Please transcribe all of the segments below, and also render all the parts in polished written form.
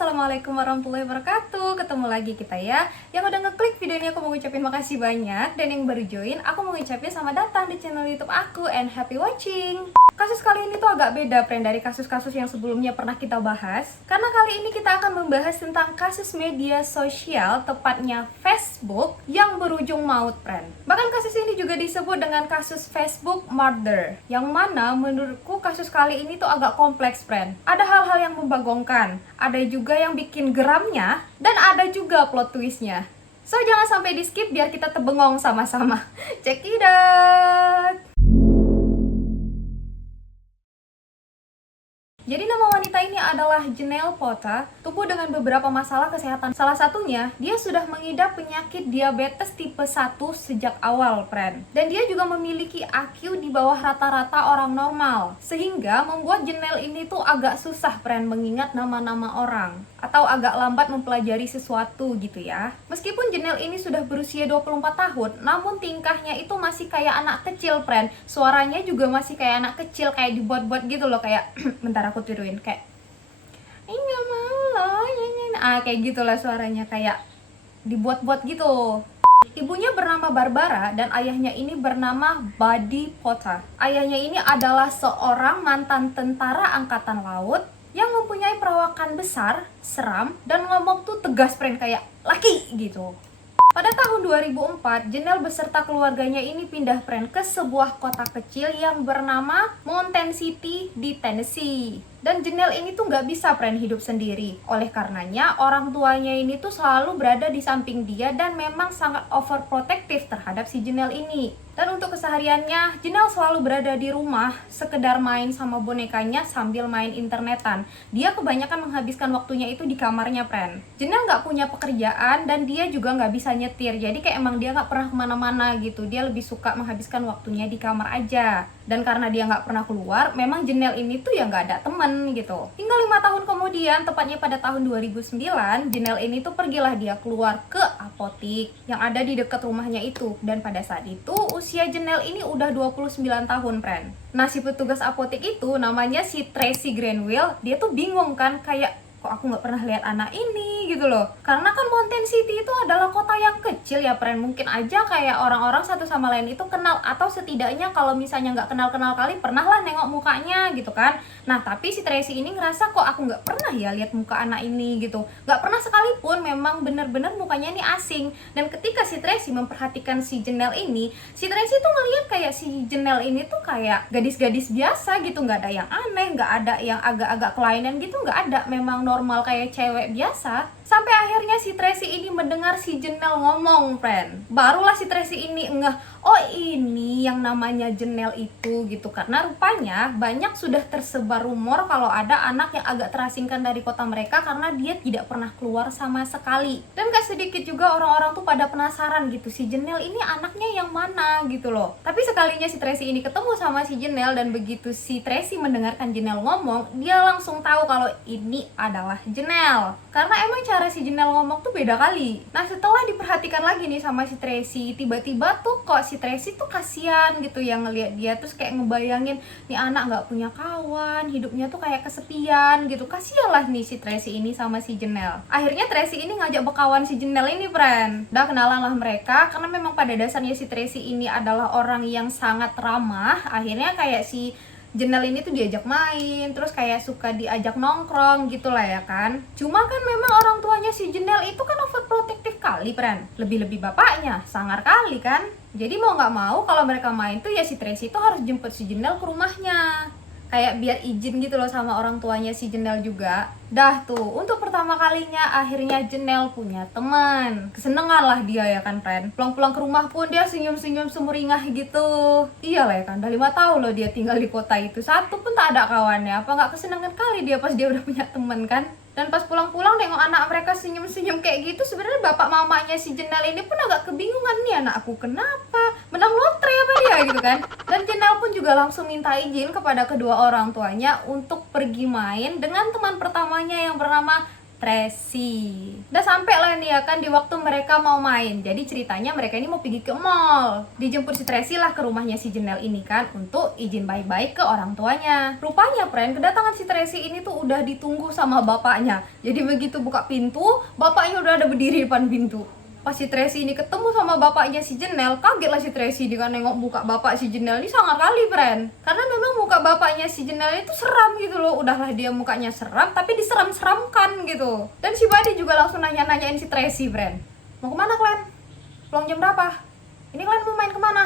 Assalamualaikum warahmatullahi wabarakatuh. Ketemu lagi kita ya. Yang udah ngeklik video ini aku mau ngucapin makasih banyak. Dan yang baru join, aku mau ngucapin selamat datang di channel YouTube aku. And happy watching. Kasus kali ini tuh agak beda, friend, dari kasus-kasus yang sebelumnya pernah kita bahas. Karena kali ini kita akan membahas tentang kasus media sosial, tepatnya Facebook, yang berujung maut, friend. Bahkan kasus ini juga disebut dengan kasus Facebook murder. Yang mana menurutku kasus kali ini tuh agak kompleks, friend. Ada hal-hal yang membagongkan, ada juga yang bikin geramnya, dan ada juga plot twistnya. So, jangan sampai di skip biar kita tebengong sama-sama. Check it out! Jadi nama wanita ini adalah Janelle Pota, tumbuh dengan beberapa masalah kesehatan. Salah satunya, dia sudah mengidap penyakit diabetes tipe 1 sejak awal, friend. Dan dia juga memiliki IQ di bawah rata-rata orang normal. Sehingga membuat Janelle ini tuh agak susah, friend, mengingat nama-nama orang. Atau agak lambat mempelajari sesuatu gitu ya. Meskipun Janelle ini sudah berusia 24 tahun, namun tingkahnya itu masih kayak anak kecil, friend. Suaranya juga masih kayak anak kecil, kayak dibuat-buat gitu loh, kayak bentar aku tiruin, kayak nggak mau loh, kayak gitulah suaranya, kayak dibuat-buat gitu. Ibunya bernama Barbara dan ayahnya ini bernama Buddy Pota. Ayahnya ini adalah seorang mantan tentara angkatan laut yang mempunyai perawakan besar, seram, dan ngomong tuh tegas, friend, kayak laki gitu. Pada tahun 2004, Janelle beserta keluarganya ini pindah, friend, ke sebuah kota kecil yang bernama Mountain City di Tennessee. Dan Janelle ini tuh nggak bisa, friend, hidup sendiri. Oleh karenanya, orang tuanya ini tuh selalu berada di samping dia dan memang sangat overprotective terhadap si Janelle ini. Dan untuk kesehariannya, Janelle selalu berada di rumah, sekedar main sama bonekanya sambil main internetan. Dia kebanyakan menghabiskan waktunya itu di kamarnya, friend. Janelle nggak punya pekerjaan dan dia juga nggak bisa nyetir. Jadi kayak emang dia nggak pernah kemana-mana gitu. Dia lebih suka menghabiskan waktunya di kamar aja. Dan karena dia nggak pernah keluar, memang Janelle ini tuh ya nggak ada temen gitu. Hingga 5 tahun kemudian, tepatnya pada tahun 2009, Janelle ini tuh pergilah dia keluar ke apotik yang ada di dekat rumahnya itu. Dan pada saat itu, usia Janelle ini udah 29 tahun, friend. Nah, si petugas apotik itu namanya si Tracy Granville. Dia tuh bingung kan, kayak kok aku nggak pernah lihat anak ini gitu loh. Karena kan Mountain City itu adalah kota yang kecil ya, friend. Mungkin aja kayak orang-orang satu sama lain itu kenal, atau setidaknya kalau misalnya nggak kenal-kenal kali pernah lah nengok mukanya gitu kan. Nah, tapi si Tracy ini ngerasa kok aku nggak pernah ya lihat muka anak ini gitu. Nggak pernah sekalipun, memang bener-bener mukanya ini asing. Dan ketika si Tracy memperhatikan si Janelle ini, si Tracy tuh ngeliat kayak si Janelle ini tuh kayak gadis-gadis biasa gitu. Nggak ada yang aneh, nggak ada yang agak-agak kelainan gitu, nggak ada. Memang normal kayak cewek biasa. Sampai akhirnya si Tracy ini mendengar si Janelle ngomong, friend. Barulah si Tracy ini ngeh, oh ini yang namanya Janelle itu gitu. Karena rupanya banyak sudah tersebar rumor kalau ada anak yang agak terasingkan dari kota mereka karena dia tidak pernah keluar sama sekali. Dan gak sedikit juga orang-orang tuh pada penasaran gitu, si Janelle ini anaknya yang mana gitu loh. Tapi sekalinya si Tracy ini ketemu sama si Janelle, dan begitu si Tracy mendengarkan Janelle ngomong, dia langsung tahu kalau ini adalah Janelle. Karena emang cara si Janelle ngomong tuh beda kali. Nah, setelah diperhatikan lagi nih sama si Tracy, tiba-tiba tuh kok si Tracy tuh kasihan gitu yang ngelihat dia, terus kayak ngebayangin nih anak nggak punya kawan, hidupnya tuh kayak kesepian gitu. Kasihan lah nih si Tracy ini sama si Janelle. Akhirnya Tracy ini ngajak bekawan si Janelle ini, friend. Udah kenalan lah mereka, karena memang pada dasarnya si Tracy ini adalah orang yang sangat ramah. Akhirnya kayak si Janelle ini tuh diajak main, terus kayak suka diajak nongkrong gitu lah ya kan. Cuma kan memang orang tuanya si Janelle itu kan overprotective kali, friend. Lebih-lebih bapaknya, sangar kali kan. Jadi mau nggak mau kalau mereka main tuh ya si Tracy itu harus jemput si Janelle ke rumahnya. Kayak biar izin gitu loh sama orang tuanya si Janelle juga. Dah tuh, untuk pertama kalinya akhirnya Janelle punya teman. Kesenengan lah dia ya kan, friend. Pulang-pulang ke rumah pun dia senyum-senyum sumringah gitu. Iyalah ya kan, udah 5 tahun loh dia tinggal di kota itu. Satu pun tak ada kawannya. Apa nggak kesenengan kali dia pas dia udah punya teman kan? Dan pas pulang-pulang nengok anak mereka senyum-senyum kayak gitu, sebenarnya bapak mamanya si Janelle ini pun agak kebingungan, nih anakku kenapa? Menang lotre apa dia gitu kan? Dan Janelle pun juga langsung minta izin kepada kedua orang tuanya untuk pergi main dengan teman pertamanya yang bernama Tracy. Udah sampai lah nih ya kan di waktu mereka mau main. Jadi ceritanya mereka ini mau pergi ke mall. Dijemput si Tracy lah ke rumahnya si Janelle ini kan untuk izin baik-baik ke orang tuanya. Rupanya friend, kedatangan si Tracy ini tuh udah ditunggu sama bapaknya. Jadi begitu buka pintu, bapaknya udah ada berdiri depan pintu. Pas si Tracy ini ketemu sama bapaknya si Janelle, kaget lah si Tracy dengan nengok muka bapak si Janelle ini sangat kali friend. Karena memang muka bapaknya si Janelle itu seram gitu loh. Udahlah dia mukanya seram tapi diseram-seramkan gitu. Dan si Buddy juga langsung nanya-nanyain si Tracy friend, mau kemana kalian? Pulang jam berapa? Ini kalian mau main kemana?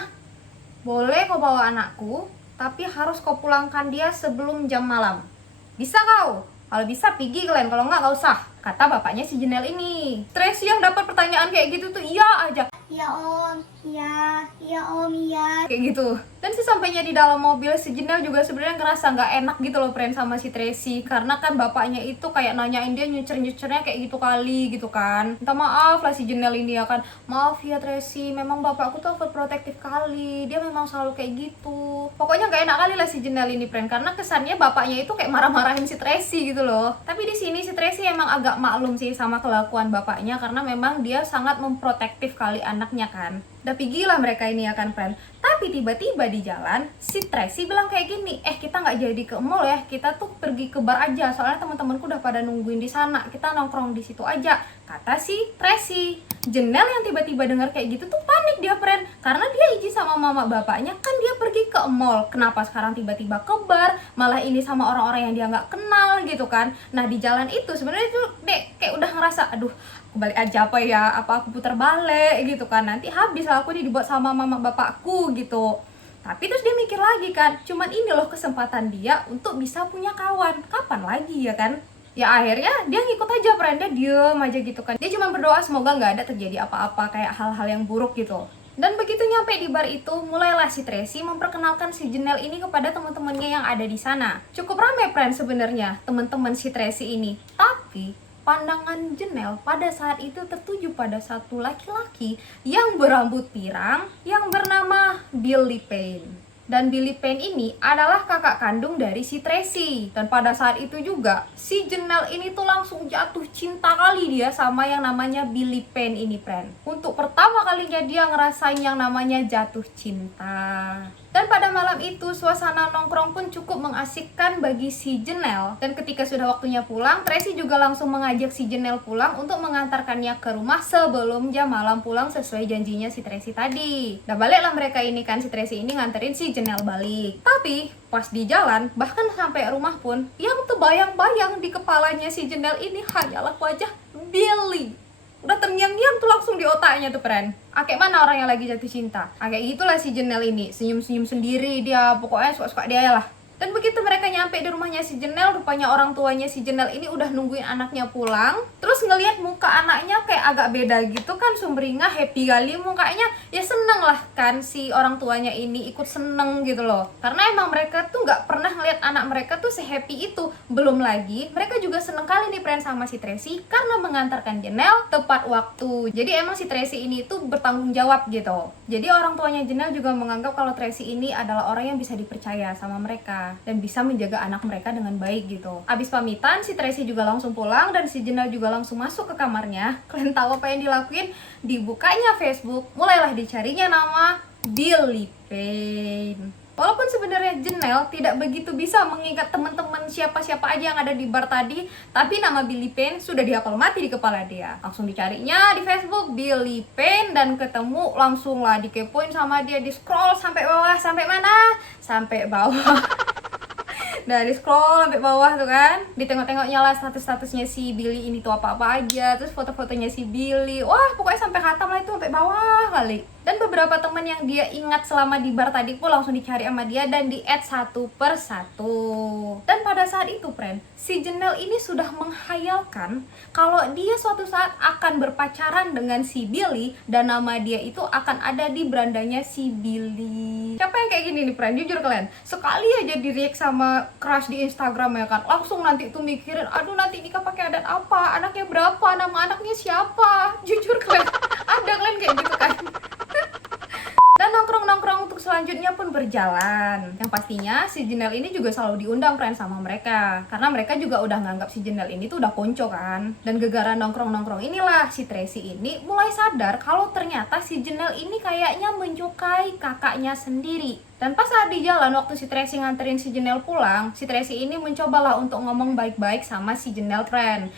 Boleh kau bawa anakku, tapi harus kau pulangkan dia sebelum jam malam. Bisa kau? Kalau bisa pergi kalian, kalau nggak usah, kata bapaknya si Janelle ini. Tracy yang dapat pertanyaan kayak gitu tuh iya aja. Ya om, ya om, ya. Kayak gitu. Dan sesampainya di dalam mobil, si Janelle juga sebenarnya ngerasa nggak enak gitu loh friend sama si Tracy. Karena kan bapaknya itu kayak nanyain dia nyucer-nyucernya kayak gitu kali gitu kan. Minta maaf lah si Janelle ini ya kan. Maaf ya Tracy, memang bapakku tuh overprotective kali. Dia memang selalu kayak gitu. Pokoknya nggak enak kali lah si Janelle ini friend. Karena kesannya bapaknya itu kayak marah-marahin si Tracy gitu loh. Tapi di sini si Tracy emang agak maklum sih sama kelakuan bapaknya. Karena memang dia sangat memprotektif kali anaknya kan. Udah pergilah mereka ini ya kan friend. Tapi tiba-tiba di jalan si Tracy bilang kayak gini, kita nggak jadi ke mall ya, kita tuh pergi ke bar aja, soalnya teman-temanku udah pada nungguin di sana, kita nongkrong di situ aja, kata si Tracy. Janelle yang tiba-tiba dengar kayak gitu tuh panik dia friend, karena dia izin sama mama bapaknya kan dia pergi ke mall, kenapa sekarang tiba-tiba ke bar, malah ini sama orang-orang yang dia nggak kenal gitu kan. Nah di jalan itu sebenarnya tuh dek kayak udah ngerasa, aduh aku balik aja apa ya, apa aku putar balik gitu kan, nanti habis lah aku dibuat sama mama bapakku gitu. Tapi terus dia mikir lagi kan, cuman ini loh kesempatan dia untuk bisa punya kawan, kapan lagi ya kan. Ya akhirnya dia ngikut aja friend, dia diem aja gitu kan. Dia cuma berdoa semoga nggak ada terjadi apa-apa kayak hal-hal yang buruk gitu. Dan begitu nyampe di bar itu, mulailah si Tracy memperkenalkan si Janelle ini kepada teman-temannya yang ada di sana. Cukup ramai friend sebenarnya teman-teman si Tracy ini. Tapi pandangan Janelle pada saat itu tertuju pada satu laki-laki yang berambut pirang yang bernama Billy Payne. Dan Billy Payne ini adalah kakak kandung dari si Tracy. Dan pada saat itu juga si Janelle ini tuh langsung jatuh cinta kali dia sama yang namanya Billy Payne ini friend. Untuk pertama kalinya dia ngerasain yang namanya jatuh cinta. Dan pada malam itu suasana nongkrong pun cukup mengasikkan bagi si Janelle. Dan ketika sudah waktunya pulang, Tracy juga langsung mengajak si Janelle pulang untuk mengantarkannya ke rumah sebelum jam malam pulang sesuai janjinya si Tracy tadi. Dan baliklah mereka ini kan, si Tracy ini nganterin si Janelle balik. Tapi pas di jalan, bahkan sampai rumah pun, yang terbayang-bayang di kepalanya si Janelle ini hanyalah wajah Billy. Udah terngiang-ngiang tuh langsung di otaknya tuh friend. Kayak mana orang yang lagi jatuh cinta. Kayak gitulah si Janelle ini, senyum-senyum sendiri dia, pokoknya suka-suka dia lah. Dan begitu mereka nyampe di rumahnya si Janelle, rupanya orang tuanya si Janelle ini udah nungguin anaknya pulang. Terus ngelihat muka anaknya kayak agak beda gitu kan, sumringah, happy kali mukanya. Ya seneng lah kan si orang tuanya ini ikut seneng gitu loh. Karena emang mereka tuh nggak pernah ngelihat anak mereka tuh se-happy itu. Belum lagi mereka juga seneng kali nih friend sama si Tracy karena mengantarkan Janelle tepat waktu. Jadi emang si Tracy ini tuh bertanggung jawab gitu. Jadi orang tuanya Janelle juga menganggap kalau Tracy ini adalah orang yang bisa dipercaya sama mereka dan bisa menjaga anak mereka dengan baik gitu. Abis pamitan, si Tracy juga langsung pulang dan si Janelle juga langsung masuk ke kamarnya. Kalian tahu apa yang dilakuin? Dibukanya Facebook, mulailah dicarinya nama Billy Payne. Walaupun sebenarnya Janelle tidak begitu bisa mengingat teman-teman siapa-siapa aja yang ada di bar tadi, tapi nama Billy Payne sudah dihafal mati di kepala dia. Langsung dicarinya di Facebook Billy Payne dan ketemu, langsung lah dikepoin sama dia, di scroll sampai bawah, sampai mana? Sampai bawah. Dari scroll sampai bawah tuh kan, ditengok-tengoknya lah status-statusnya si Billy ini tuh apa-apa aja, terus foto-fotonya si Billy, wah pokoknya sampai khatam lah itu, sampai bawah kali. Dan beberapa teman yang dia ingat selama di bar tadi pun langsung dicari sama dia dan di-add satu per satu. Dan pada saat itu friend, si Janelle ini sudah menghayalkan kalau dia suatu saat akan berpacaran dengan si Billy dan nama dia itu akan ada di berandanya si Billy. Siapa yang kayak gini nih friend? Jujur kalian, sekali aja di-react sama crush di Instagram ya kan, langsung nanti tuh mikirin, aduh nanti nikah pakai adat apa, anaknya berapa, nama anaknya siapa. Jujur kalian, ada kalian kayak gitu kan? Dan nongkrong-nongkrong untuk selanjutnya selanjutnya pun berjalan. Yang pastinya si Jenel ini juga selalu diundang friend sama mereka, karena mereka juga udah nganggap si Jenel ini tuh udah konco kan. Dan gegara nongkrong-nongkrong inilah si Tracy ini mulai sadar kalau ternyata si Jenel ini kayaknya menyukai kakaknya sendiri. Dan pas saat di jalan waktu si Tracy nganterin si Jenel pulang, si Tracy ini mencobalah untuk ngomong baik-baik sama si Jenel friend.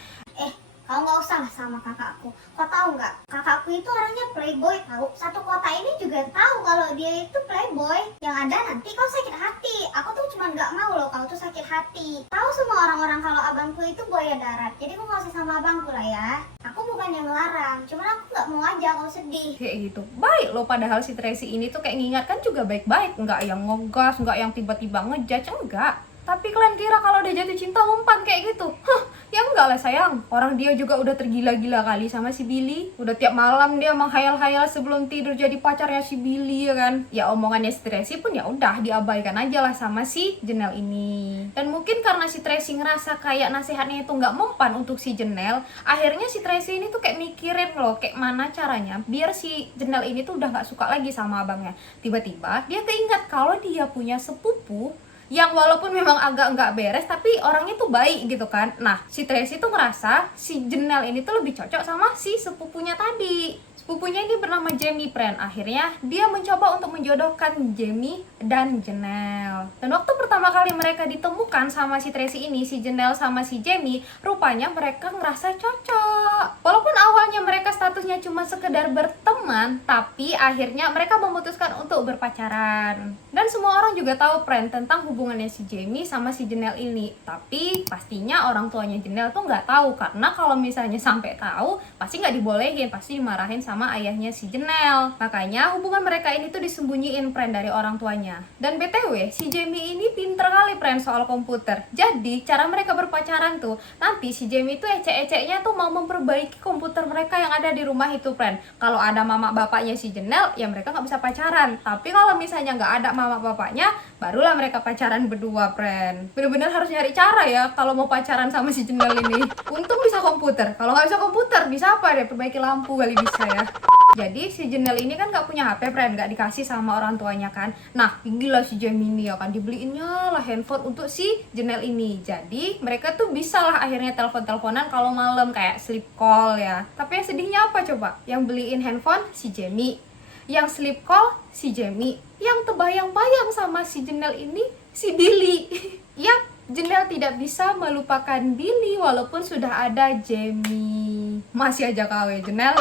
Kau nggak usah lah sama kakakku. Kau tahu nggak? Kakakku itu orangnya playboy tahu. Satu kota ini juga tahu kalau dia itu playboy. Yang ada nanti kau sakit hati. Aku tuh cuma nggak mau loh kau tuh sakit hati. Tahu semua orang-orang kalau abangku itu buaya darat. Jadi kau nggak usah sama abangku lah ya. Aku bukan yang melarang. Cuman aku nggak mau aja kau sedih. Kayak gitu. Baik loh, padahal si Tracy ini tuh kayak ngingatkan juga baik-baik. Nggak yang ngegas, nggak yang tiba-tiba ngejudge, enggak. Tapi kalian kira kalau dia jatuh cinta umpan kayak gitu? Ya enggak lah sayang. Orang dia juga udah tergila-gila kali sama si Billy. Udah tiap malam dia menghayal-hayal sebelum tidur jadi pacarnya si Billy ya kan. Ya omongannya si Tracy pun ya udah diabaikan aja lah sama si Jenel ini. Dan mungkin karena si Tracy ngerasa kayak nasihatnya itu nggak mempan untuk si Jenel, akhirnya si Tracy ini tuh kayak mikirin loh kayak mana caranya biar si Jenel ini tuh udah nggak suka lagi sama abangnya. Tiba-tiba dia keingat kalau dia punya sepupu yang walaupun memang agak nggak beres tapi orangnya tuh baik gitu kan. Nah si Tracy tuh ngerasa si Jenel ini tuh lebih cocok sama si sepupunya tadi. Sepupunya ini bernama Jamie friend. Akhirnya dia mencoba untuk menjodohkan Jamie dan Jenel. Dan waktu pertama kali mereka ditemukan sama si Tracy ini, si Jenel sama si Jamie, rupanya mereka ngerasa cocok. Walaupun awalnya mereka statusnya cuma sekedar berteman, tapi akhirnya mereka memutuskan untuk berpacaran. Dan semua orang juga tahu friend tentang hubungannya si Jamie sama si Jenel ini. Tapi pastinya orang tuanya Jenel tuh nggak tahu, karena kalau misalnya sampai tahu pasti nggak dibolehin, pasti dimarahin sama ayahnya si Jenel. Makanya hubungan mereka ini tuh disembunyiin friend dari orang tuanya. Dan BTW si Jamie ini pinter kali friend soal komputer. Jadi cara mereka berpacaran tuh nanti si Jamie tuh ecek-eceknya tuh mau memperbaiki komputer mereka yang ada di rumah itu friend. Kalau ada mama bapaknya si Jenel ya mereka nggak bisa pacaran. Tapi kalau misalnya nggak ada mama bapaknya barulah mereka pacaran berdua friend. Bener-bener harus nyari cara ya kalau mau pacaran sama si Jenel ini. Untung bisa komputer. Kalau nggak bisa komputer bisa apa deh, perbaiki lampu kali bisa ya. Jadi si Jenel ini kan gak punya HP friend, gak dikasih sama orang tuanya kan. Nah gila si Jamie ini ya kan, dibeliinnya lah handphone untuk si Jenel ini. Jadi mereka tuh bisa lah akhirnya telepon-teleponan kalau malam kayak sleep call ya. Tapi yang sedihnya apa coba? Yang beliin handphone si Jamie, yang sleep call si Jamie, yang terbayang-bayang sama si Jenel ini si Billy. Yap, Jenel tidak bisa melupakan Billy walaupun sudah ada Jamie. Masih aja KW Jenel.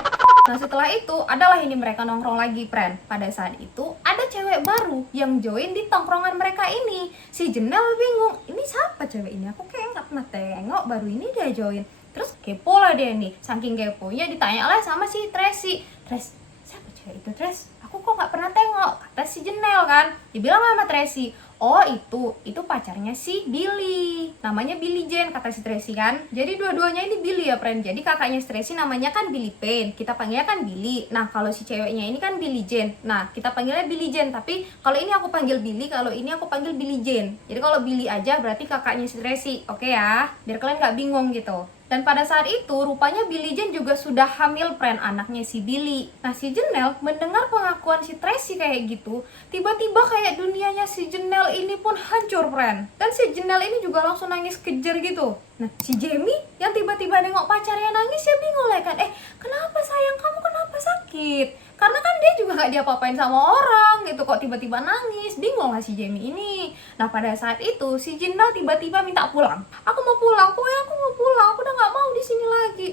Nah setelah itu adalah ini mereka nongkrong lagi friend. Pada saat itu ada cewek baru yang join di tongkrongan mereka ini. Si Jenel bingung, ini siapa cewek ini? Aku kayak nggak pernah tengok, baru ini dia join. Terus kepo lah dia nih. Saking keponya ditanya lah sama si Tracy. Tracy, siapa cewek itu Tracy? Aku kok nggak pernah tengok, kata si Jenel kan. Dibilang sama Tracy, oh itu pacarnya si Billy, namanya Billy Jane, kata si Tracy kan. Jadi dua-duanya ini Billy ya friend. Jadi kakaknya si Tracy namanya kan Billy Payne, kita panggilnya kan Billy. Nah kalau si ceweknya ini kan Billy Jane, nah kita panggilnya Billy Jane. Tapi kalau ini aku panggil Billy, kalau ini aku panggil Billy Jane. Jadi kalau Billy aja berarti kakaknya si Tracy, oke ya, biar kalian nggak bingung gitu. Dan pada saat itu rupanya Billy Jane juga sudah hamil friend, anaknya si Billy. Nah si Jenel mendengar pengakuan si Tracy kayak gitu, tiba-tiba kayak dunianya si Jenel ini pun hancur friend. Dan si Jenel ini juga langsung nangis kejer gitu. Nah si Jamie yang tiba-tiba nengok pacarnya nangis ya bingung lah kan. Kenapa sayang, kamu kenapa sakit? Karena kan dia juga gak diapa-apain sama orang gitu, kok tiba-tiba nangis. Bingung lah si Jamie ini. Nah pada saat itu si Jenel tiba-tiba minta pulang. Aku mau pulang, pokoknya aku mau pulang, aku udah gak mau di sini lagi.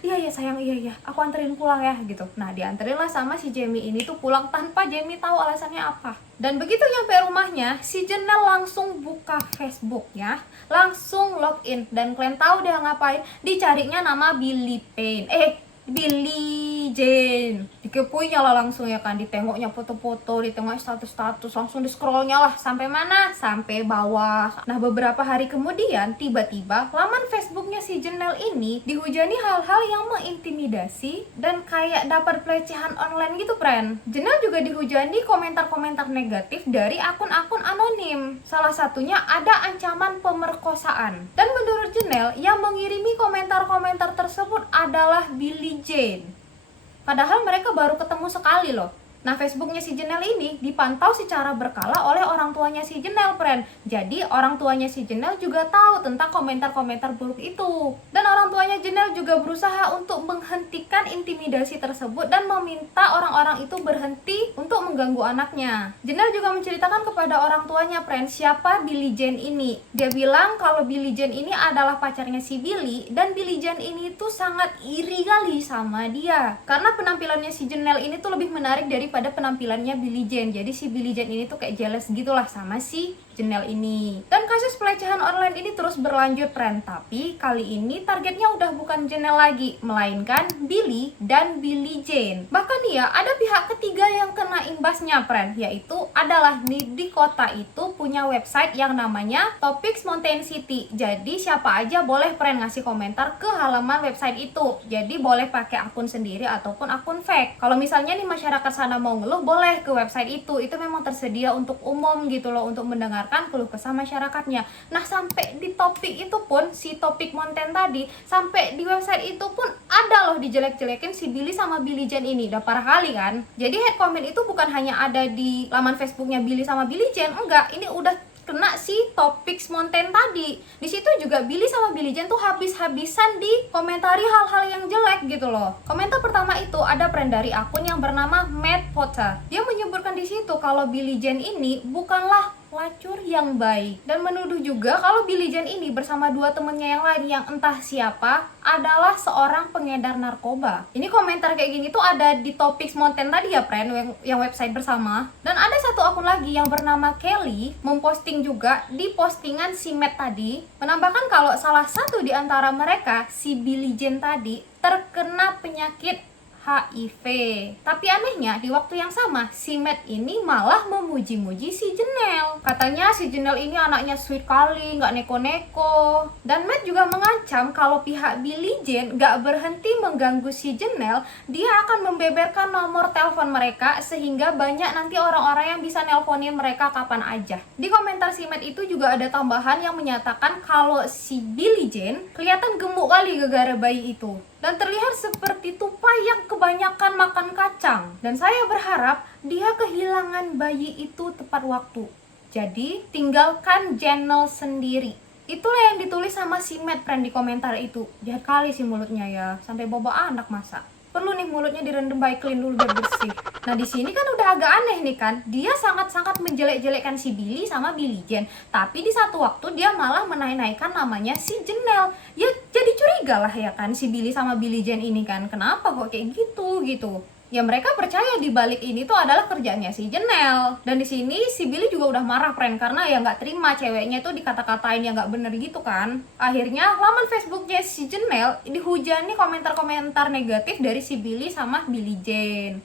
Iya sayang, iya aku anterin pulang ya gitu. Nah dianterin lah sama si Jamie ini tuh pulang tanpa Jamie tahu alasannya apa. Dan begitu nyampe rumahnya, si Jenel langsung buka Facebooknya, langsung login. Dan kalian tahu dia ngapain? Dicarinya nama Billy Payne, Billy Jane. Dikepoinya lah langsung ya kan, ditengoknya foto-foto, ditengok status-status, langsung di-scrollnya lah sampai mana? Sampai bawah. Nah beberapa hari kemudian tiba-tiba laman Facebooknya si Jenel ini dihujani hal-hal yang mengintimidasi dan kayak dapat pelecehan online gitu friend. Jenel juga dihujani komentar-komentar negatif dari akun-akun anonim. Salah satunya ada ancaman pemerkosaan. Dan menurut Jenel yang mengirimi komentar-komentar tersebut adalah Billy Jane. Padahal mereka baru ketemu sekali loh. Nah, Facebooknya si Jenelle ini dipantau secara berkala oleh orang tuanya si Jenelle, friend. Jadi, orang tuanya si Jenelle juga tahu tentang komentar-komentar buruk itu. Dan orang tuanya Jenelle juga berusaha untuk menghentikan intimidasi tersebut dan meminta orang-orang itu berhenti untuk mengganggu anaknya. Jenelle juga menceritakan kepada orang tuanya, friend, siapa Billie Jean ini. Dia bilang kalau Billie Jean ini adalah pacarnya si Billy, dan Billie Jean ini tuh sangat iri kali sama dia. Karena penampilannya si Jenelle ini tuh lebih menarik daripada penampilannya Billie Jean. Jadi si Billie Jean ini tuh kayak jealous gitulah sama si Jenelle ini. Dan kasus pelecehan online ini terus berlanjut, friend. Tapi kali ini targetnya udah bukan Jenelle lagi, melainkan Billy dan Billie Jean. Bahkan ya, ada pihak ketiga yang kena imbasnya, friend, yaitu adalah di kota itu punya website yang namanya Topics Mountain City. Jadi siapa aja boleh, friend, ngasih komentar ke halaman website itu. Jadi boleh pakai akun sendiri ataupun akun fake. Kalau misalnya nih masyarakat sana mau ngeluh, boleh ke website itu memang tersedia untuk umum gitu loh, untuk mendengar keluh kesah masyarakatnya. Nah, sampai di topik itu pun, si topik Mountain tadi, sampai di website itu pun ada loh dijelek-jelekin si Billy sama Billie Jean ini. Udah parah kali kan. Jadi hate comment itu bukan hanya ada di laman Facebooknya Billy sama Billie Jean, enggak, ini udah kena si Topics Mountain tadi. Di situ juga Billy sama Billie Jean tuh habis-habisan di komentari hal-hal yang jelek gitu loh. Komentar pertama itu ada friend dari akun yang bernama Matt Potter. Dia menyebutkan di situ kalau Billie Jean ini bukanlah pelacur yang baik, dan menuduh juga kalau Billie Jean ini bersama dua temennya yang lain yang entah siapa adalah seorang pengedar narkoba. Ini komentar kayak gini tuh ada di Topics Mountain tadi ya, friend, yang website bersama. Dan ada satu akun lagi yang bernama Kelly memposting juga di postingan si Matt tadi, menambahkan kalau salah satu di antara mereka, si Billie Jean tadi, terkena penyakit HIV. Tapi anehnya di waktu yang sama si Matt ini malah memuji-muji si Jenelle. Katanya si Jenelle ini anaknya sweet kali, nggak neko-neko. Dan Matt juga mengancam kalau pihak Billie Jean nggak berhenti mengganggu si Jenelle, dia akan membeberkan nomor telepon mereka sehingga banyak nanti orang-orang yang bisa nelponin mereka kapan aja. Di komentar si Matt itu juga ada tambahan yang menyatakan kalau si Billie Jean kelihatan gemuk kali gara-gara bayi itu, dan terlihat seperti tupai yang kebanyakan makan kacang. Dan saya berharap dia kehilangan bayi itu tepat waktu. Jadi tinggalkan Jenelle sendiri. Itulah yang ditulis sama si Matt, friend, di komentar itu. Jahat kali sih mulutnya ya, sampai bawa anak masa. Perlu nih mulutnya direndam by clean dulu biar bersih. Nah, di sini kan udah agak aneh nih kan. Dia sangat-sangat menjelek-jelekkan si Billy sama Billie Jean, tapi di satu waktu dia malah menaik-naikkan namanya si Jenelle. Ya jadi curiga lah ya kan si Billy sama Billie Jean ini kan. Kenapa kok kayak gitu. Ya mereka percaya di balik ini tuh adalah kerjanya si Jenelle. Dan di sini si Billy juga udah marah, friend, karena ya nggak terima ceweknya tuh dikata-katain yang nggak bener gitu kan. Akhirnya laman Facebooknya si Jenelle dihujani komentar-komentar negatif dari si Billy sama Billie Jean.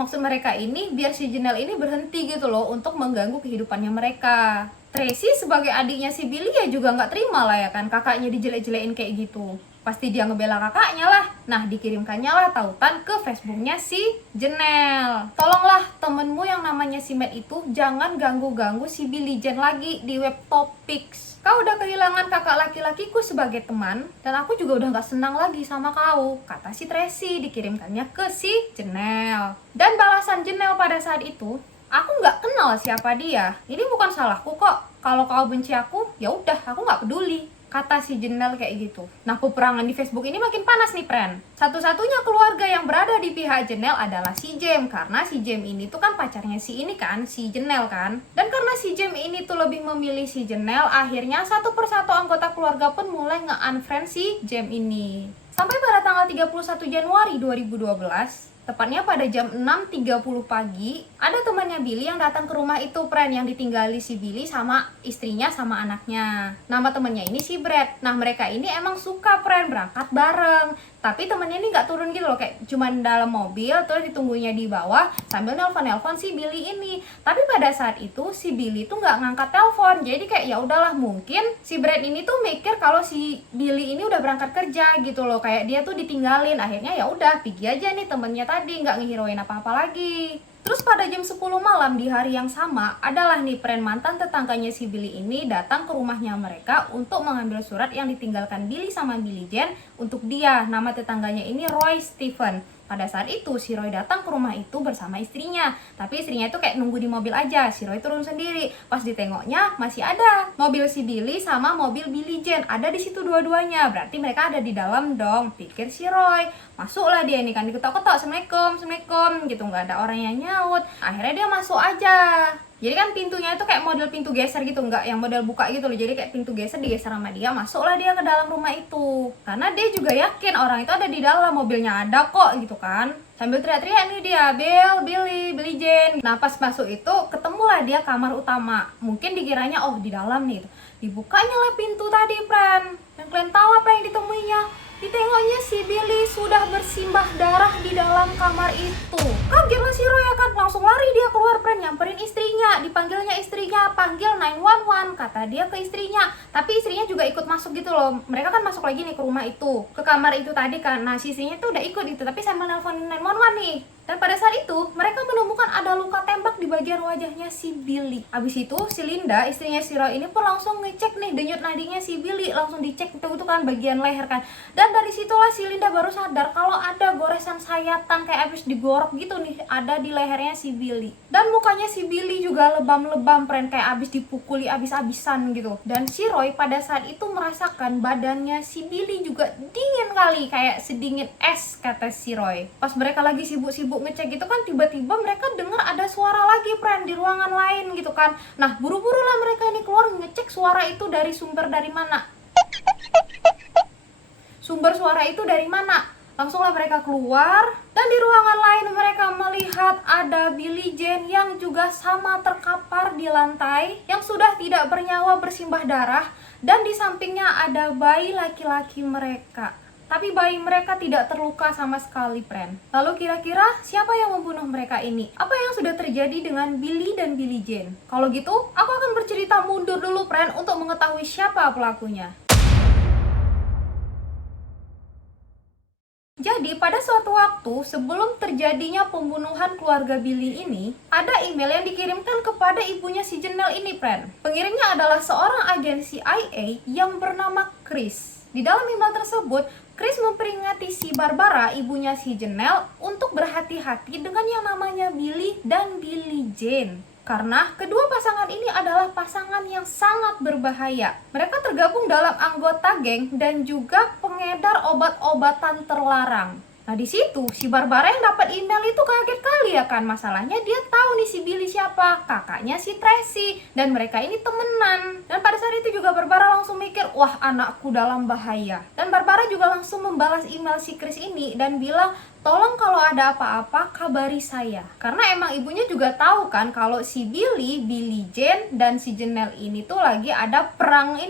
Maksud mereka ini biar si Jenelle ini berhenti gitu loh untuk mengganggu kehidupannya mereka. Tracy sebagai adiknya si Billy ya juga nggak terima lah ya kan, kakaknya dijelek-jelekin kayak gitu. Pasti dia ngebela kakaknya lah. Nah, dikirimkannya lah tautan ke Facebooknya si Jenelle. Tolonglah temenmu yang namanya si Matt itu jangan ganggu-ganggu si Billie Jean lagi di web Topics. Kau udah kehilangan kakak laki-lakiku sebagai teman, dan aku juga udah gak senang lagi sama kau, kata si Tracy. Dikirimkannya ke si Jenelle. Dan balasan Jenelle pada saat itu, aku nggak kenal siapa dia. Ini bukan salahku kok. Kalau kau benci aku, ya udah, aku nggak peduli, kata si Jenelle kayak gitu. Nah, peperangan di Facebook ini makin panas nih, friend. Satu-satunya keluarga yang berada di pihak Jenelle adalah si James, karena si James ini tuh kan pacarnya si ini kan, si Jenelle kan. Dan karena si James ini tuh lebih memilih si Jenelle, akhirnya satu persatu anggota keluarga pun mulai nge-unfriend si James ini. Sampai pada tanggal 31 Januari 2012, tepatnya pada jam 6.30 pagi, ada temannya Billy yang datang ke rumah itu, friend, yang ditinggali si Billy sama istrinya sama anaknya. Nama temannya ini si Brad. Nah, mereka ini emang suka, friend, berangkat bareng. Tapi temennya ini nggak turun gitu loh, kayak cuman dalam mobil, terus ditunggunya di bawah sambil nelpon si Billy ini. Tapi pada saat itu si Billy tuh nggak ngangkat telepon, jadi kayak ya udahlah, mungkin si Brad ini tuh mikir kalau si Billy ini udah berangkat kerja gitu loh, kayak dia tuh ditinggalin. Akhirnya ya udah pergi aja nih temennya tadi, nggak ngehiroin apa-apa lagi. Terus pada jam 10 malam di hari yang sama, adalah nih friend, mantan tetangganya si Billy ini datang ke rumahnya mereka untuk mengambil surat yang ditinggalkan Billy sama Billie Jean untuk dia. Nama tetangganya ini Roy Stephen. Pada saat itu si Roy datang ke rumah itu bersama istrinya. Tapi istrinya itu kayak nunggu di mobil aja. Si Roy turun sendiri. Pas ditengoknya masih ada mobil si Billy sama mobil Billie Jean. Ada di situ dua-duanya. Berarti mereka ada di dalam dong, pikir si Roy. Masuklah dia nih kan, diketok-ketok, Assalamualaikum gitu, nggak ada orang yang nyaut. Akhirnya dia masuk aja. Jadi kan pintunya itu kayak model pintu geser gitu, nggak yang model buka gitu loh. Jadi kayak pintu geser digeser sama dia, masuklah dia ke dalam rumah itu. Karena dia juga yakin orang itu ada di dalam, mobilnya ada kok gitu kan. Sambil teriak-teriak nih dia, Bill, Billy, Billie Jean. Nah pas masuk itu ketemulah dia kamar utama. Mungkin dikiranya oh di dalam nih. Dibukanya lah pintu tadi, Pran. Dan kalian tahu apa yang ditemuinya? Ditengoknya si Billy sudah bersimbah darah di dalam kamar itu. Kagetlah si Roy kan, langsung lari dia keluar, Pran, nyamperin istrinya. Dipanggilnya istrinya, panggil 911, kata dia ke istrinya. Tapi istrinya juga ikut masuk gitu loh. Mereka kan masuk lagi nih ke rumah itu, ke kamar itu tadi kan. Nah si istrinya tuh udah ikut itu, tapi sambil nelfonin 911 nih. Dan pada saat itu mereka menemukan ada luka tembak di bagian wajahnya si Billy. Abis itu si Linda, istrinya si Roy ini pun langsung ngecek nih denyut nadinya si Billy. Langsung dicek itu kan bagian leher kan. Dan dari situlah si Linda baru sadar kalau ada goresan sayatan kayak abis digorok gitu nih, ada di lehernya si Billy. Dan mukanya si Billy juga lebam-lebam, Pren, kayak abis dipukuli abis-abisan gitu. Dan si Roy pada saat itu merasakan badannya si Billy juga dingin kali, kayak sedingin es, kata si Roy. Pas mereka lagi sibuk-sibuk ngecek gitu kan, tiba-tiba mereka dengar ada suara lagi, Pren, di ruangan lain gitu kan. Nah buru-buru lah mereka ini keluar ngecek suara itu dari sumber dari mana. Sumber suara itu dari mana? Langsunglah mereka keluar, dan di ruangan lain mereka melihat ada Billie Jean yang juga sama terkapar di lantai, yang sudah tidak bernyawa bersimbah darah, dan di sampingnya ada bayi laki-laki mereka. Tapi bayi mereka tidak terluka sama sekali, Pren. Lalu kira-kira siapa yang membunuh mereka ini? Apa yang sudah terjadi dengan Billy dan Billie Jean? Kalau gitu, aku akan bercerita mundur dulu, Pren, untuk mengetahui siapa pelakunya. Jadi pada suatu waktu sebelum terjadinya pembunuhan keluarga Billy ini, ada email yang dikirimkan kepada ibunya si Janelle ini, Pren. Pengirimnya adalah seorang agen CIA yang bernama Chris. Di dalam email tersebut, Chris memperingati si Barbara, ibunya si Janelle, untuk berhati-hati dengan yang namanya Billy dan Billie Jean. Karena kedua pasangan ini adalah pasangan yang sangat berbahaya. Mereka tergabung dalam anggota geng dan juga pengedar obat-obatan terlarang. Nah di situ si Barbara yang dapat email itu kaget kali ya kan. Masalahnya dia tahu nih si Billy siapa, kakaknya si Tracy, dan mereka ini temenan. Dan pada saat itu juga Barbara langsung mikir, wah anakku dalam bahaya. Dan Barbara juga langsung membalas email si Chris ini dan bilang, tolong kalau ada apa-apa kabari saya. Karena emang ibunya juga tahu kan kalau si Billy, Billie Jean, dan si Janelle ini tuh lagi ada perang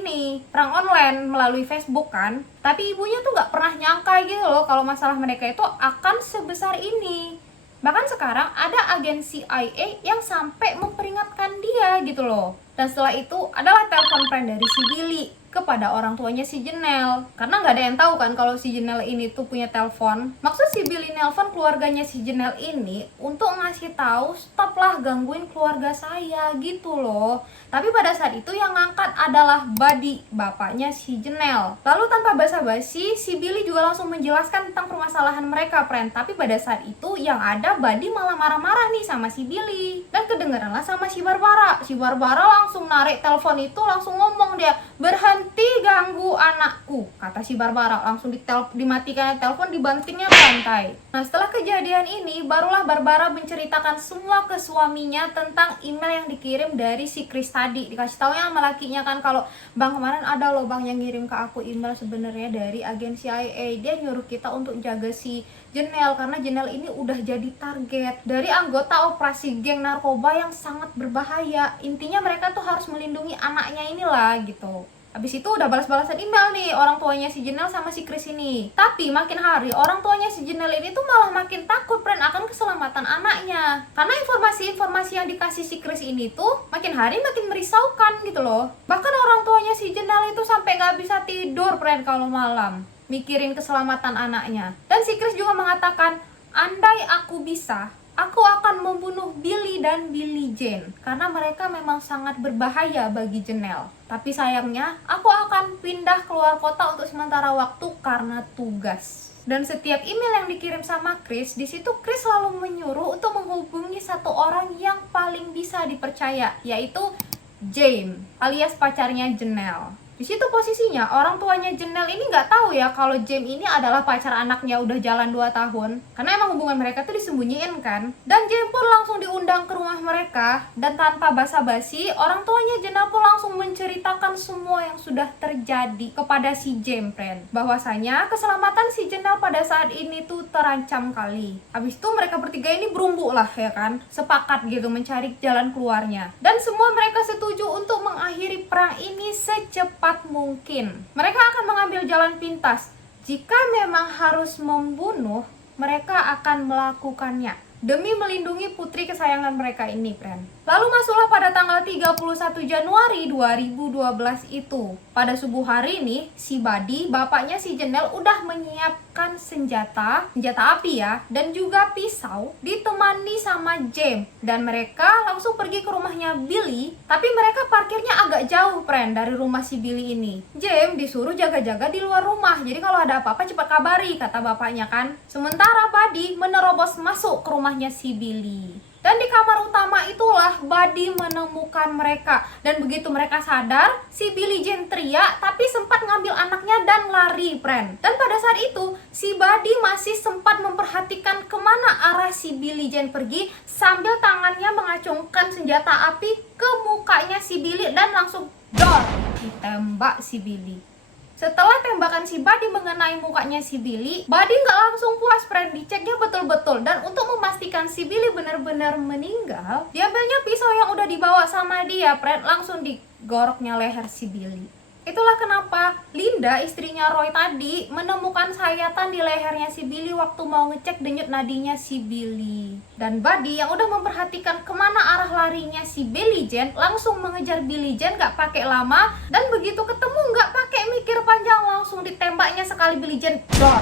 online melalui Facebook kan. Tapi ibunya tuh gak pernah nyangka gitu loh kalau masalah mereka itu akan sebesar ini. Bahkan sekarang ada agen CIA yang sampai memperingatkan dia gitu loh. Dan setelah itu adalah telepon friend dari si Billy kepada orang tuanya si Janelle. Karena nggak ada yang tahu kan kalau si Janelle ini tuh punya telepon. Maksud si Billy nelpon keluarganya si Janelle ini untuk ngasih tahu stoplah gangguin keluarga saya gitu loh. Tapi pada saat itu yang ngangkat adalah Buddy, bapaknya si Janelle. Lalu tanpa basa-basi si Billy juga langsung menjelaskan tentang permasalahan mereka, friend. Tapi pada saat itu yang ada Buddy malah marah-marah nih sama si Billy. Dan kedengeranlah sama si Barbara. Si Barbara langsung narik telepon itu, langsung ngomong dia, berhenti ganggu anakku, kata si Barbara. Langsung dimatikan telepon, dibantingnya ke lantai. Nah setelah kejadian ini barulah Barbara menceritakan semua ke suaminya tentang email yang dikirim dari si Chris tadi. Dikasih taunya sama lakinya kan kalau, bang kemarin ada loh bang yang ngirim ke aku email sebenarnya dari agen CIA. Dia nyuruh kita untuk jaga si Janelle karena Janelle ini udah jadi target dari anggota operasi geng narkoba yang sangat berbahaya. Intinya mereka tuh harus melindungi anaknya inilah gitu. Habis itu udah balas-balasan email nih orang tuanya si Janelle sama si Chris ini. Tapi makin hari orang tuanya si Janelle ini tuh malah makin takut, friend, akan keselamatan anaknya. Karena informasi-informasi yang dikasih si Chris ini tuh makin hari makin merisaukan gitu loh. Bahkan orang tuanya si Janelle itu sampai nggak bisa tidur, friend, kalau malam mikirin keselamatan anaknya. Dan si Chris juga mengatakan, andai aku bisa, aku akan membunuh Billy dan Billie Jean karena mereka memang sangat berbahaya bagi Janelle. Tapi sayangnya, aku akan pindah keluar kota untuk sementara waktu karena tugas. Dan setiap email yang dikirim sama Chris, di situ Chris selalu menyuruh untuk menghubungi satu orang yang paling bisa dipercaya, yaitu James, alias pacarnya Janelle. Di situ posisinya orang tuanya Janelle ini nggak tahu ya kalau James ini adalah pacar anaknya udah jalan 2 tahun. Karena emang hubungan mereka tuh disembunyiin kan. Dan James pun langsung diundang ke rumah mereka, dan tanpa basa-basi orang tuanya Janelle pun langsung menceritakan semua yang sudah terjadi kepada si James, friend. Bahwasanya keselamatan si Janelle pada saat ini tuh terancam kali. Habis itu mereka bertiga ini berumbu lah ya kan, sepakat gitu mencari jalan keluarnya. Dan semua mereka setuju untuk mengakhiri perang ini secepat mungkin. Mereka akan mengambil jalan pintas. Jika memang harus membunuh, mereka akan melakukannya demi melindungi putri kesayangan mereka ini, friend. Lalu masuklah pada tanggal 31 Januari 2012 itu. Pada subuh hari ini, si Buddy, bapaknya si Janelle, udah menyiapkan senjata api ya, dan juga pisau, ditemani sama James. Dan mereka langsung pergi ke rumahnya Billy, tapi mereka parkirnya agak jauh, friend, dari rumah si Billy ini. James disuruh jaga-jaga di luar rumah, jadi kalau ada apa-apa cepat kabari, kata bapaknya kan. Sementara Buddy menerobos masuk ke rumahnya si Billy. Dan di kamar utama itulah Buddy menemukan mereka. Dan begitu mereka sadar, si Billie Jean teriak tapi sempat ngambil anaknya dan lari, friend. Dan pada saat itu, si Buddy masih sempat memperhatikan kemana arah si Billie Jean pergi, sambil tangannya mengacungkan senjata api ke mukanya si Billy dan langsung dor, ditembak si Billy. Setelah tembakan si Buddy mengenai mukanya si Billy, Buddy nggak langsung puas, friend. Diceknya betul-betul. Dan untuk memastikan si Billy benar-benar meninggal, diambilnya pisau yang udah dibawa sama dia, friend. Langsung digoroknya leher si Billy. Itulah kenapa Linda, istrinya Roy tadi, menemukan sayatan di lehernya si Billy waktu mau ngecek denyut nadinya si Billy. Dan Buddy yang udah memperhatikan kemana arah larinya si Billie Jean, langsung mengejar Billie Jean gak pakai lama. Dan begitu ketemu gak pakai mikir panjang, langsung ditembaknya sekali Billie Jean. Dor!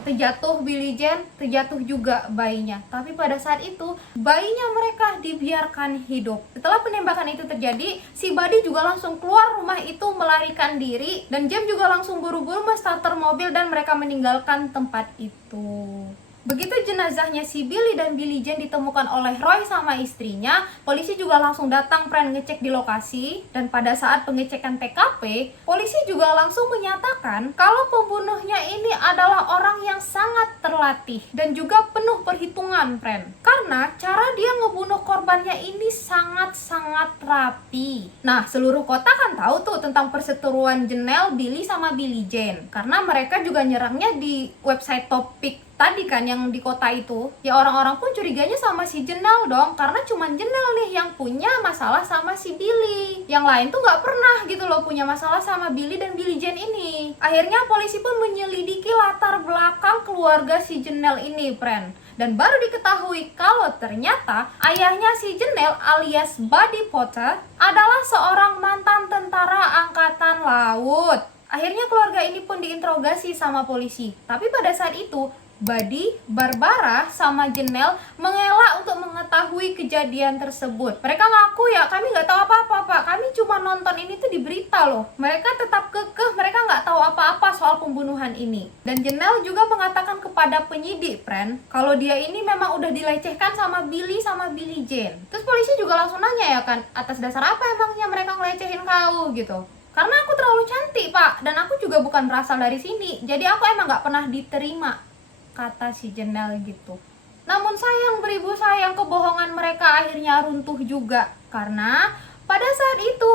Terjatuh Billie Jean, terjatuh juga bayinya. Tapi pada saat itu, bayinya mereka dibiarkan hidup. Setelah penembakan itu terjadi, si Buddy juga langsung keluar rumah itu melarikan diri. Dan James juga langsung buru-buru menstarter mobil dan mereka meninggalkan tempat itu. Begitu jenazahnya si Billy dan Billie Jean ditemukan oleh Roy sama istrinya, polisi juga langsung datang, friend, ngecek di lokasi. Dan pada saat pengecekan TKP, polisi juga langsung menyatakan kalau pembunuhnya ini adalah orang yang sangat terlatih dan juga penuh perhitungan, friend. Karena cara dia ngebunuh korbannya ini sangat-sangat rapi. Nah, seluruh kota kan tahu tuh tentang perseteruan Janelle, Billy sama Billie Jean. Karena mereka juga nyerangnya di website topik tadi kan yang di kota itu. Ya orang-orang pun curiganya sama si Janelle dong, karena cuman Janelle nih yang punya masalah sama si Billy. Yang lain tuh nggak pernah gitu loh punya masalah sama Billy dan Billie Jean ini. Akhirnya polisi pun menyelidiki latar belakang keluarga si Janelle ini, friend. Dan baru diketahui kalau ternyata ayahnya si Janelle alias Buddy Potter adalah seorang mantan tentara angkatan laut. Akhirnya keluarga ini pun diinterogasi sama polisi. Tapi pada saat itu Buddy, Barbara, sama Janelle mengelak untuk mengetahui kejadian tersebut. Mereka ngaku ya, kami nggak tahu apa-apa, Pak. Kami cuma nonton ini tuh di berita loh. Mereka tetap kekeh, mereka nggak tahu apa-apa soal pembunuhan ini. Dan Janelle juga mengatakan kepada penyidik, friend, kalau dia ini memang udah dilecehkan sama Billy sama Billie Jean. Terus polisi juga langsung nanya ya kan, atas dasar apa emangnya mereka ngelecehin kau gitu. Karena aku terlalu cantik, Pak, dan aku juga bukan berasal dari sini. Jadi aku emang nggak pernah diterima, kata si Janelle gitu. Namun sayang beribu sayang, kebohongan mereka akhirnya runtuh juga. Karena pada saat itu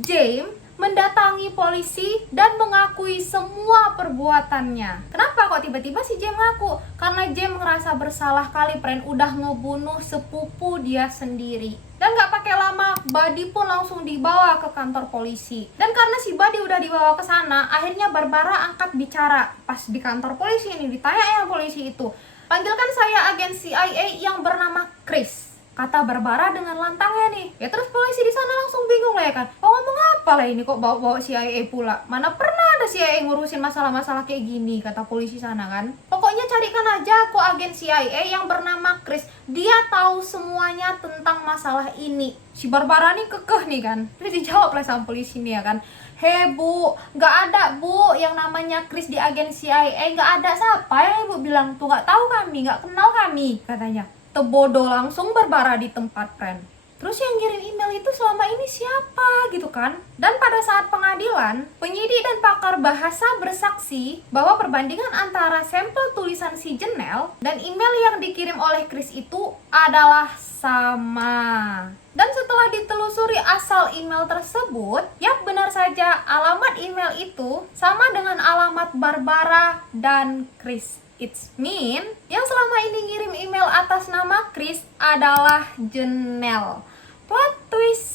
James mendatangi polisi dan mengakui semua perbuatannya. Kenapa kok tiba-tiba si James ngaku? Karena James ngerasa bersalah kali, friend, udah ngebunuh sepupu dia sendiri. Dan gak pakai lama, Buddy pun langsung dibawa ke kantor polisi. Dan karena si Buddy udah dibawa ke sana, akhirnya Barbara angkat bicara. Pas di kantor polisi ini ditanya ya polisi itu, panggilkan saya agen CIA yang bernama Chris, kata Barbara dengan lantangnya nih. Ya terus polisi di sana langsung bingung lah ya kan. Oh, ngomong apa lah ini kok bawa-bawa CIA pula? Mana pernah ada CIA ngurusin masalah-masalah kayak gini, kata polisi sana kan. Pokoknya carikan aja aku agen CIA yang bernama Chris. Dia tahu semuanya tentang masalah ini. Si Barbara nih kekeh nih kan. Terus dijawab lah sama polisi nih ya kan. Hei bu, nggak ada bu yang namanya Chris di agen CIA. Nggak ada. Siapa yang ibu bilang tuh? Nggak tahu kami, nggak kenal kami, katanya. Tebodo langsung Barbara di tempat, friend. Terus yang ngirim email itu selama ini siapa gitu kan? Dan pada saat pengadilan, penyidik dan pakar bahasa bersaksi bahwa perbandingan antara sampel tulisan si Janelle dan email yang dikirim oleh Chris itu adalah sama. Dan setelah ditelusuri asal email tersebut, ya benar saja alamat email itu sama dengan alamat Barbara dan Chris. It's mean yang selama ini ngirim email atas nama Chris adalah Janelle. Plot twist.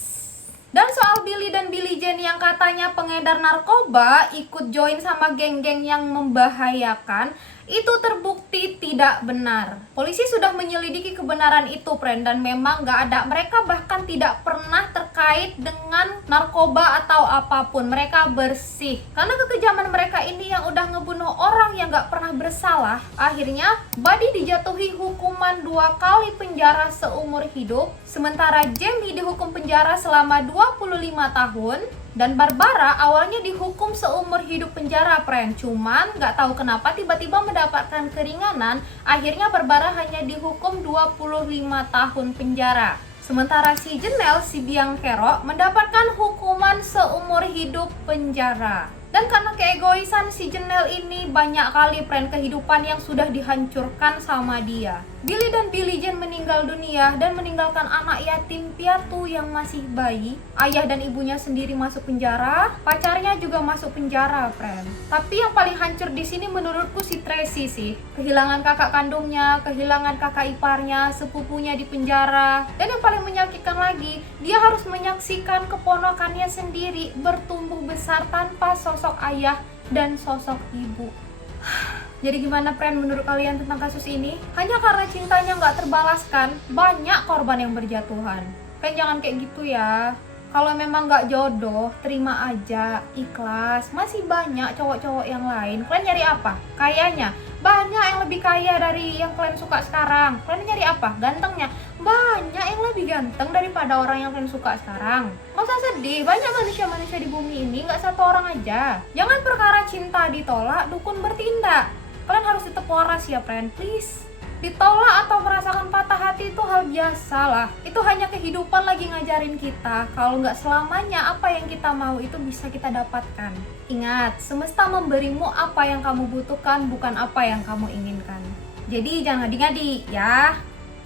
Dan soal Billy dan Billie Jean yang katanya pengedar narkoba ikut join sama geng-geng yang membahayakan, itu terbukti tidak benar. Polisi sudah menyelidiki kebenaran itu, friend, dan memang nggak ada. Mereka bahkan tidak pernah terkait dengan narkoba atau apapun. Mereka bersih. Karena kekejaman mereka ini yang udah ngebunuh orang yang nggak pernah bersalah, akhirnya Buddy dijatuhi hukuman 2 kali penjara seumur hidup, sementara Jamie dihukum penjara selama 25 tahun. Dan Barbara awalnya dihukum seumur hidup penjara, friend. Cuman nggak tahu kenapa tiba-tiba mendapatkan keringanan. Akhirnya Barbara hanya dihukum 25 tahun penjara. Sementara si Janelle, si biang kerok, mendapatkan hukuman seumur hidup penjara. Dan karena keegoisan si Janelle ini, banyak kali friend kehidupan yang sudah dihancurkan sama dia. Billy dan Billie Jean meninggal dunia dan meninggalkan anak yatim piatu yang masih bayi. Ayah dan ibunya sendiri masuk penjara, pacarnya juga masuk penjara, friend. Tapi yang paling hancur di sini menurutku si Tracy sih. Kehilangan kakak kandungnya, kehilangan kakak iparnya, sepupunya di penjara. Dan yang paling menyakitkan lagi, dia harus menyaksikan keponakannya sendiri bertumbuh besar tanpa sosok ayah dan sosok ibu. Jadi gimana, friend, menurut kalian tentang kasus ini? Hanya karena cintanya nggak terbalaskan, banyak korban yang berjatuhan. Kan jangan kayak gitu ya. Kalau memang nggak jodoh, terima aja, ikhlas. Masih banyak cowok-cowok yang lain. Kalian nyari apa? Kayaknya banyak yang lebih kaya dari yang kalian suka sekarang. Kalian nyari apa? Gantengnya. Banyak yang lebih ganteng daripada orang yang kalian suka sekarang. Nggak usah sedih, banyak manusia-manusia di bumi ini, nggak satu orang aja. Jangan perkara cinta ditolak, dukun bertindak. Kalian harus tetap waras ya, friend, please. Ditolak atau merasakan patah hati itu hal biasa lah. Itu hanya kehidupan lagi ngajarin kita. Kalau nggak selamanya apa yang kita mau itu bisa kita dapatkan. Ingat, semesta memberimu apa yang kamu butuhkan, bukan apa yang kamu inginkan. Jadi jangan ngadi-ngadi ya.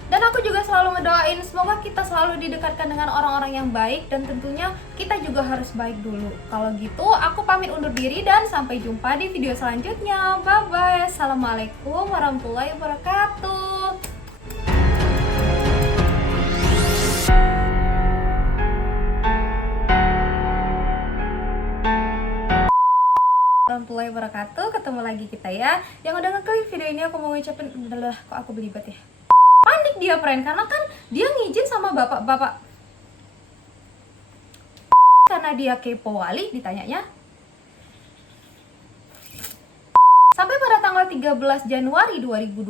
Dan aku juga selalu ngedoain semoga kita selalu didekatkan dengan orang-orang yang baik, dan tentunya kita juga harus baik dulu. Kalau gitu aku pamit undur diri dan sampai jumpa di video selanjutnya. Bye bye. Assalamualaikum warahmatullahi wabarakatuh. Warahmatullahi wabarakatuh. Ketemu lagi kita ya. Yang udah ngeklik video ini aku mau ngucapin udahlah, kok aku belibet ya. Panik dia, friend, karena kan dia ngizin sama bapak-bapak. Karena dia kepo wali ditanyanya. Sampai pada tanggal 13 Januari 2012